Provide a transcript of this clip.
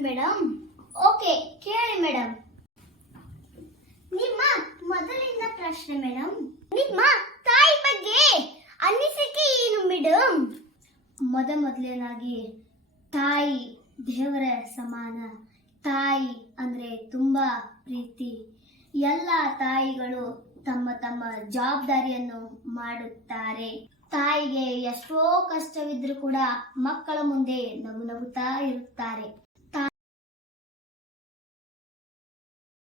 Madam. Okay, ಕೇಳಿ madam. ನಿಮ್ಮ ಮೊದಲಿನ ಪ್ರಶ್ನೆ ಮೇಡಮ್, ನಿಮ್ಮ ತಾಯಿ ಬಗ್ಗೆ ಅನಿಸಿಕೆ ಏನು ಮೇಡಮ್? ಮೊದಲನೇದಾಗಿ ತಾಯಿ ದೇವರ ಸಮಾನ. ತಾಯಿ ಅಂದ್ರೆ ತುಂಬಾ ಪ್ರೀತಿ. ಎಲ್ಲ ತಾಯಿಗಳು ತಮ್ಮ ತಮ್ಮ ಜವಾಬ್ದಾರಿಯನ್ನು ಮಾಡುತ್ತಾರೆ. ತಾಯಿಗೆ ಎಷ್ಟೋ ಕಷ್ಟವಿದ್ರೂ ಕೂಡ ಮಕ್ಕಳ ಮುಂದೆ ನಗು ನಗುತ್ತಾ ಇರುತ್ತಾರೆ.